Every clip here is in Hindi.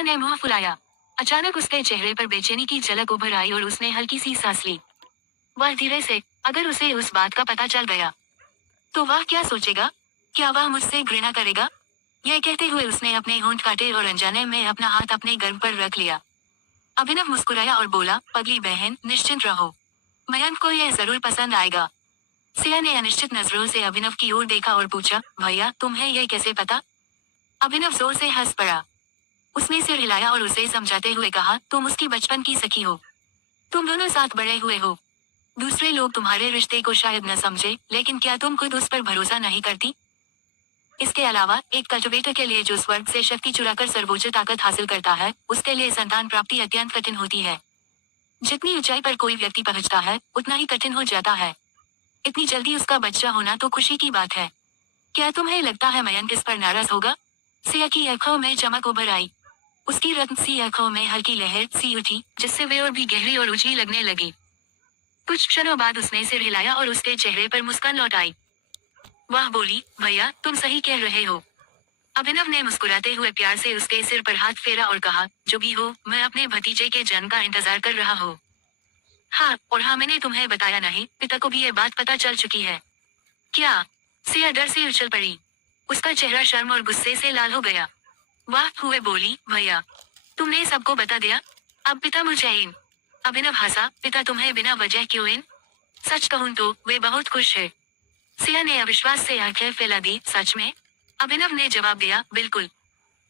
सिया ने मुंह फुलाया। अचानक उसके चेहरे पर बेचैनी की झलक उभर आई और उसने हल्की सी सांस ली। वह धीरे से, अगर उसे उस बात का पता चल गया तो वह क्या सोचेगा? क्या वह मुझसे घृणा करेगा? यह कहते हुए उसने अपने होंठ काटे और अनजाने में अपना हाथ अपने गर्भ पर रख लिया। अभिनव मुस्कुराया और बोला, पगली बहन, निश्चिंत रहो। मयंक को यह जरूर पसंद आएगा। सिया ने अनिश्चित नजरों से अभिनव की ओर देखा और पूछा, भैया तुम्हें यह कैसे पता? अभिनव जोर से हंस पड़ा। उसने सिर हिलाया और उसे समझाते हुए कहा, तुम उसकी बचपन की सखी हो। तुम दोनों साथ बड़े हुए हो। दूसरे लोग तुम्हारे रिश्ते को शायद न समझे, लेकिन क्या तुम खुद उस पर भरोसा नहीं करती? इसके अलावा एक कल्टिवेटर के लिए जो स्वर्ग से शक्ति चुराकर सर्वोच्च ताकत हासिल करता है, उसके लिए संतान प्राप्ति अत्यंत कठिन होती है। जितनी ऊंचाई पर कोई व्यक्ति पहुंचता है, उतना ही कठिन हो जाता है। इतनी जल्दी उसका बच्चा होना तो खुशी की बात है। क्या तुम्हें लगता है मयंक इस पर नाराज होगा? सिया की आंखों में चमक उभर आई। उसकी रत्न सी आंखों में हल्की लहर सी उठी, जिससे वे और भी गहरी और ऊंची लगने लगी। कुछ क्षणों बाद उसने सिर हिलाया और उसके चेहरे पर मुस्कान लौट आई। वह बोली, भैया तुम सही कह रहे हो। अभिनव ने मुस्कुराते हुए प्यार से उसके सिर पर हाथ फेरा और कहा, जो भी हो, मैं अपने भतीजे के जन्म का इंतजार कर रहा हूँ। हाँ, और हाँ, मैंने तुम्हें बताया नहीं, पिता को भी ये बात पता चल चुकी है। क्या? सिया डर से उछल पड़ी। उसका चेहरा शर्म और गुस्से से लाल हो गया। वह हुए बोली, भैया तुमने सबको बता दिया? अब पिता मुरझाए। अभिनव हंसा, पिता तुम्हें बिना वजह क्यों इन? सच कहूं तो वे बहुत खुश है। सिया ने अविश्वास से आंखें फैला दी, सच में? अभिनव ने जवाब दिया, बिल्कुल।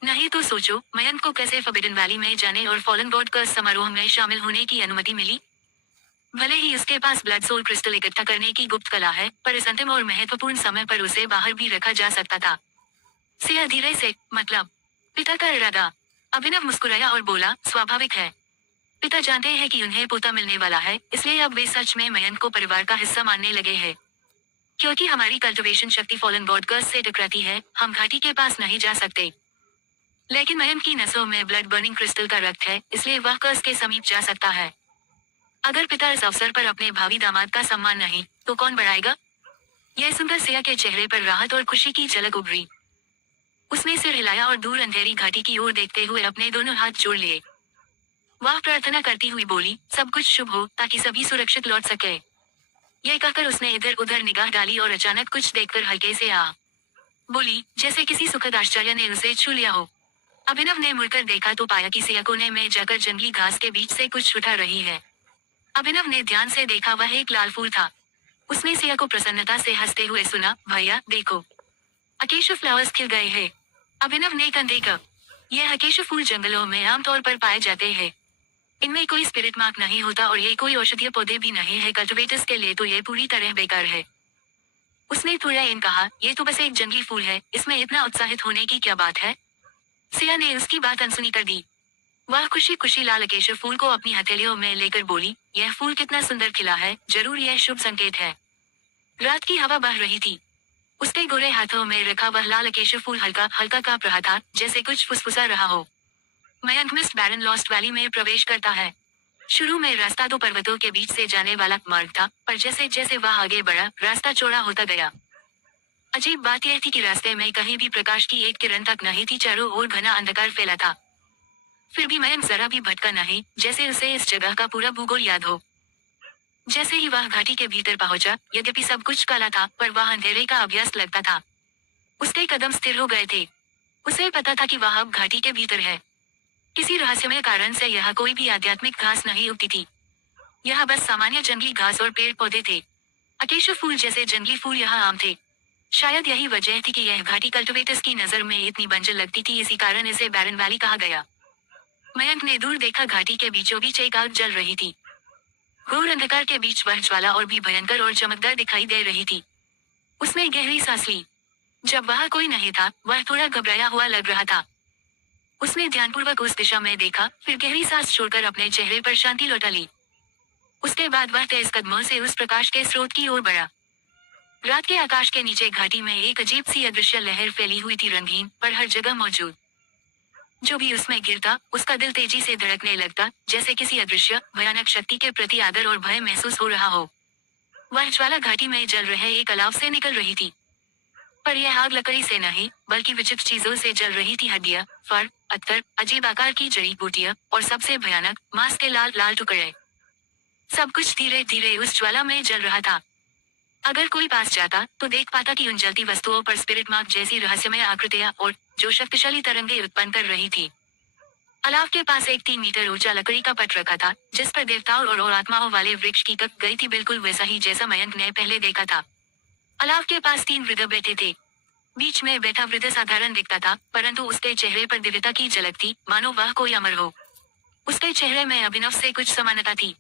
नहीं तो सोचो, मयंक को कैसे फॉरबिडन वैली में जाने और फॉलन गॉड कर्स समारोह में शामिल होने की अनुमति मिली। भले ही उसके पास ब्लड सोल क्रिस्टल इकट्ठा करने की गुप्त कला है, पर इस अंतिम और महत्वपूर्ण समय पर उसे बाहर भी रखा जा सकता था। सिया धीरे से, मतलब पिता का इरादा? अभिनव मुस्कुराया और बोला, स्वाभाविक है। पिता जानते हैं कि उन्हें पोता मिलने वाला है, इसलिए अब वे सच में मयंक को परिवार का हिस्सा मानने लगे हैं। क्योंकि हमारी कल्टिवेशन शक्ति फॉलन गॉड कर्स से टकराती है, हम घाटी के पास नहीं जा सकते। लेकिन मयंक की नसों में ब्लड बर्निंग क्रिस्टल का रक्त है, इसलिए वह कर्स के समीप जा सकता है। अगर पिता इस अवसर पर अपने भावी दामाद का सम्मान नहीं, तो कौन बढ़ाएगा? यह सुनकर सिया के चेहरे पर राहत और खुशी की झलक उभरी। उसने सिर हिलाया और दूर अंधेरी घाटी की ओर देखते हुए अपने दोनों हाथ जोड़ लिए। वह प्रार्थना करती हुई बोली, सब कुछ शुभ हो, ताकि सभी सुरक्षित लौट सके। यह कहकर उसने इधर उधर निगाह डाली और अचानक कुछ देखकर हल्के से बोली, जैसे किसी सुखद आश्चर्य ने उसे छू लिया हो। अभिनव ने मुड़कर देखा तो पाया कि सिया कोने में जाकर जंगली घास के बीच से कुछ उठा रही है। अभिनव ने ध्यान से देखा, वह एक लाल फूल था। उसने सिया को प्रसन्नता से हंसते हुए सुना, भैया देखो, अकेशा फ्लावर्स खिल गए हैं। अभिनव ने कंधे का। यह अकेशा फूल जंगलों में आमतौर पर पाए जाते हैं। इनमें कोई स्पिरिट मार्क नहीं होता और ये कोई औषधीय पौधे भी नहीं है, कल्टिवेटर्स के लिए तो ये पूरी तरह बेकार है। उसने थोड़ा इन कहा, ये तो बस एक जंगली फूल है, इसमें इतना उत्साहित होने की क्या बात है? सिया ने उसकी बात अनसुनी कर दी। वह खुशी खुशी लाल अकेशा फूल को अपनी हथेलियों में लेकर बोली, यह फूल कितना सुंदर खिला है, जरूर यह शुभ संकेत है। रात की हवा बह रही थी। उसके गोरे हाथों में रखा वह लाल अकेशा फूल हल्का हल्का कांप रहा था, जैसे कुछ फुसफुसा रहा हो। मयंक मिस्ट बैरन लॉस्ट वैली में प्रवेश करता है। शुरू में रास्ता तो पर्वतों के बीच से जाने वाला मार्ग था, पर जैसे जैसे वह आगे बढ़ा, रास्ता चौड़ा होता गया। अजीब बात यह थी कि रास्ते में कहीं भी प्रकाश की एक किरण तक नहीं थी, चारों ओर घना अंधकार फैला था। फिर भी मयंक जरा भी भटका नहीं, जैसे उसे इस जगह का पूरा भूगोल याद हो। जैसे ही वह घाटी के भीतर पहुंचा, यद्यपि सब कुछ काला था, पर वह अंधेरे का अभ्यस्त लगता था। उसके कदम स्थिर हो गए थे। उसे पता था कि वह अब घाटी के भीतर है। किसी रहस्यमय कारण से यह कोई भी आध्यात्मिक घास नहीं उगती थी। यह बस सामान्य जंगली घास और पेड़ पौधे थे। अकेशा फूल जैसे जंगली फूल यहाँ आम थे। शायद यही वजह थी कि यह घाटी कल्टिवेटर्स की नजर में इतनी बंजर लगती थी, इसी कारण इसे बैरन वैली कहा गया। मयंक ने दूर देखा, घाटी के बीचों बीच एक आग जल रही थी। घोर अंधकार के बीच वह ज्वाला और भी भयंकर और चमकदार दिखाई दे रही थी। उसने गहरी सांस ली। जब वह कोई नहीं था, वह थोड़ा घबराया हुआ लग रहा था। उसने ध्यानपूर्वक उस दिशा में देखा, फिर गहरी सांस छोड़कर अपने चेहरे पर शांति लौटा ली। उसके बाद वह तेज कदमों से उस प्रकाश के स्रोत की ओर बढ़ा। रात के आकाश के नीचे घाटी में एक अजीब सी अदृश्य लहर फैली हुई थी, रंगीन पर हर जगह मौजूद। जो भी उसमें गिरता, उसका दिल तेजी से धड़कने लगता, जैसे किसी अदृश्य भयानक शक्ति के प्रति आदर और भय महसूस हो रहा हो। वह ज्वाला घाटी में जल रहे एक अलाव से निकल रही थी। पर यह आग लकड़ी से नहीं बल्कि विचित्र चीजों से जल रही थी। हड्डियां, फर, अत्तर, अजीब आकार की जड़ी बूटियां और सबसे भयानक मांस के लाल लाल टुकड़े। सब कुछ धीरे धीरे उस ज्वाला में जल रहा था। अगर कोई पास जाता तो देख पाता कि उन जलती वस्तुओं पर स्पिरिट मार्क जैसी रहस्यमय आकृतियां और जो शक्तिशाली तरंगे उत्पन्न कर रही थी। अलाव के पास एक 3 मीटर ऊंचा लकड़ी का पट रखा था जिस पर देवताओं और आत्माओं वाले वृक्ष की कक गई थी, बिल्कुल वैसा ही जैसा मयंक ने पहले देखा था। अलाव के पास 3 वृद्ध बैठे थे। बीच में बैठा वृद्ध साधारण दिखता था, परंतु उसके चेहरे पर दिव्यता की झलक थी, मानो वह कोई अमर हो। उसके चेहरे में अभिनव से कुछ समानता थी।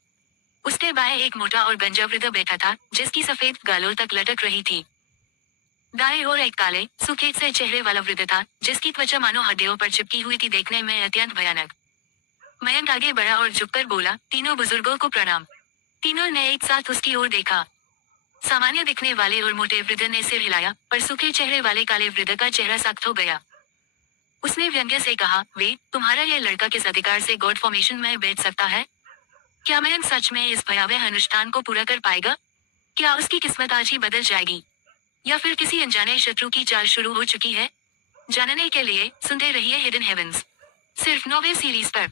उसके बाएं एक मोटा और गंजा वृद्ध बैठा था जिसकी सफेद गालों तक लटक रही थी। दाएं ओर एक काले सुखेत से चेहरे वाला वृद्ध था जिसकी त्वचा मानो हड्डियों पर चिपकी हुई थी, देखने में अत्यंत भयानक। मयंक आगे बढ़ा और झुककर बोला, तीनों बुजुर्गों को प्रणाम। तीनों ने एक साथ उसकी ओर देखा। सामान्य दिखने वाले और मोटे वृद्ध ने सिर हिलाया, पर सूखे चेहरे वाले काले वृद्ध का चेहरा सख्त हो गया। उसने व्यंग्य से कहा, वे तुम्हारा यह लड़का किस अधिकार से गॉड फॉर्मेशन में बैठ सकता है? क्या मयंक सच में इस भयावह अनुष्ठान को पूरा कर पाएगा? क्या उसकी किस्मत आज ही बदल जाएगी, या फिर किसी अनजाने शत्रु की चाल शुरू हो चुकी है? जानने के लिए सुनते रहिए हिडन हेवंस, सिर्फ नोवे सीरीज पर।